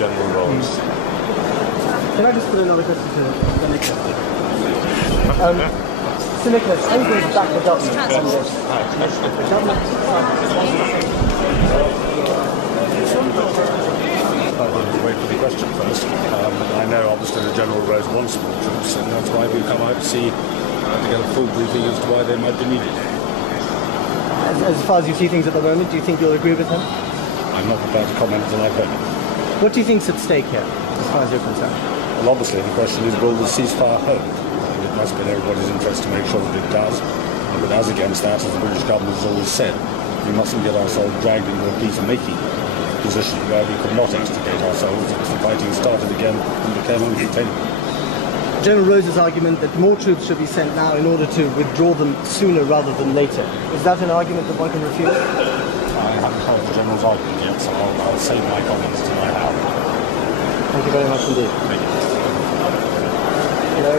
General Rose. Can I just put another question to Nicholas? So Nicholas, how are you going to back the government on this? The government Wait for the question first. I know obviously the General Rose wants more troops, and that's why we've come out to see to get a full briefing as to why they might be needed. as far as you see things at the moment, do you think you'll agree with him? I'm not prepared to comment until I've heard it. What do you think's at stake here, as far as you're concerned? Well, obviously the question is, will the ceasefire hold? And it must be in everybody's interest to make sure that it does. But as against that, as the British government has always said, we mustn't get ourselves dragged into a peace-making position where we could not extricate ourselves if the fighting started again and became uncontainable. General Rose's argument that more troops should be sent now in order to withdraw them sooner rather than later. Is that an argument that one can refute? I haven't heard the General's argument yet, so I'll save my comments till I have. Thank you very much indeed. Thank you. Hello.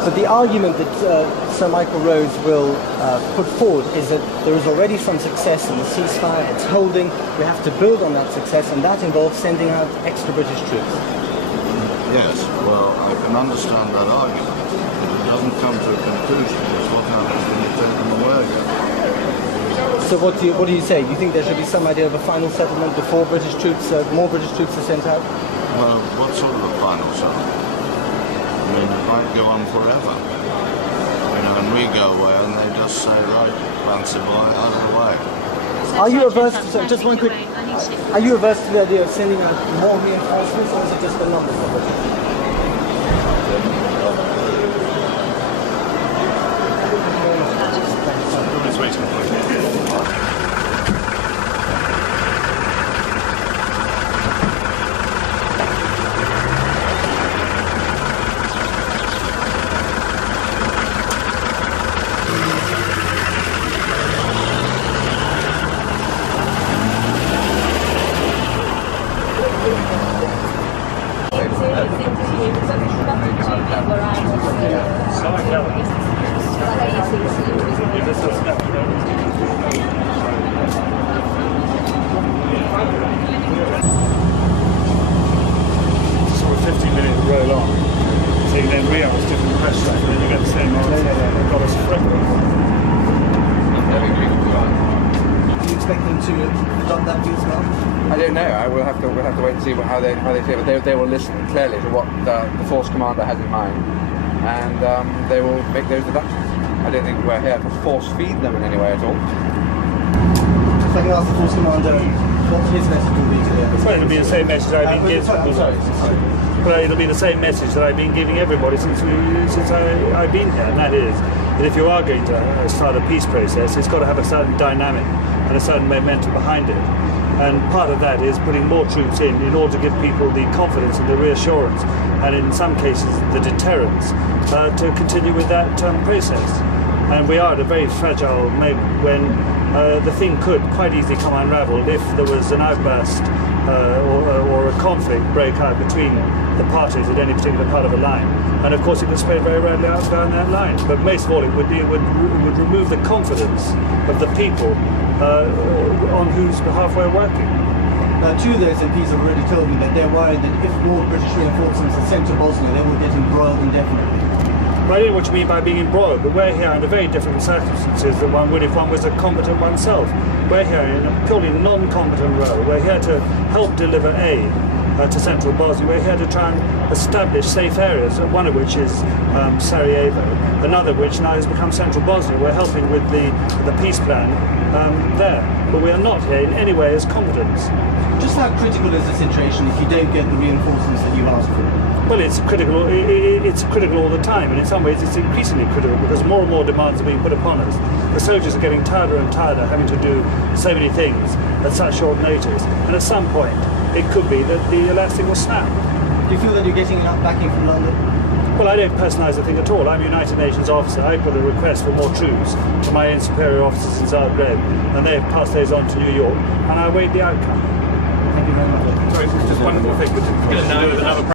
But the argument that Sir Michael Rose will put forward is that there is already some success in the ceasefire, it's holding, we have to build on that success, and that involves sending out extra British troops. Yes, well, I can understand that argument, but it doesn't come to a conclusion. It's what happens when you take them away again. So what do you say? Do you think there should be some idea of a final settlement before British troops, more British troops are sent out? Well, what sort of a final settlement? I mean, it might go on forever. You know, and we go away and they just say, right, fancy boy, out of the way. Are you averse to, just one quick, are you averse to the idea of sending out more reinforcements, or is it just the numbers of it? We'll have to wait and see how they feel. But they will listen clearly to what the force commander has in mind, and they will make those deductions. I don't think we're here to force feed them in any way at all. If I can ask the force commander what his message will be today. Well, it'll be the same message I've been giving. Sorry. Well, it'll be the same message that I've been giving everybody since I've been here, and that is that if you are going to start a peace process, it's got to have a certain dynamic and a certain momentum behind it. And part of that is putting more troops in order to give people the confidence and the reassurance, and in some cases the deterrence, to continue with that process. And we are at a very fragile moment when the thing could quite easily come unravelled if there was an outburst or a conflict break out between the parties at any particular part of a line. And of course it could spread very rapidly out down that line. But most of all it would remove the confidence of the people on whose behalf we're working. Two of those MPs have already told me that they're worried that if more British reinforcements are sent to Bosnia, they will get embroiled indefinitely. Well, I don't know what you mean by being embroiled, but we're here under very different circumstances than one would if one was a combatant oneself. We're here in a purely non-combatant role. We're here to help deliver aid to central Bosnia. We're here to try and establish safe areas, one of which is Sarajevo, another which now has become central Bosnia. We're helping with the peace plan there, but we are not here in any way as combatants. Just how critical is the situation if you don't get the reinforcements that you've asked for? Well, it's critical. It's critical all the time, and in some ways it's increasingly critical because more and more demands are being put upon us. The soldiers are getting tireder and tireder, having to do so many things at such short notice, and at some point it could be that the elastic will snap. Do you feel that you're getting enough backing from London? Well, I don't personalise the thing at all. I'm a United Nations officer. I put a request for more troops to my own superior officers in Zagreb, and they've passed those on to New York, and I await the outcome. Thank you very much. Sorry, just one more thing. Another